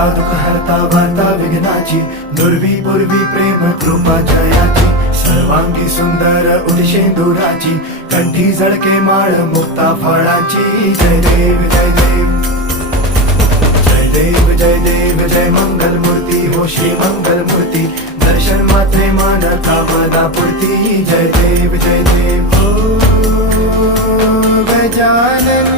करता दुःख हरता वार्ता विघ्नाची, दुर्वी पूर्वी प्रेम कृपा जयाची, सर्वांगी सुंदर उदिशेंदुराची, कंठी झळके माळ मुक्ता फळाची. जय देव जय देव जय देव जय देव जय मंगल मूर्ती हो श्री मंगल मूर्ती, दर्शन मात्रे मन कामना पूर्ती. जय देव हो गजानन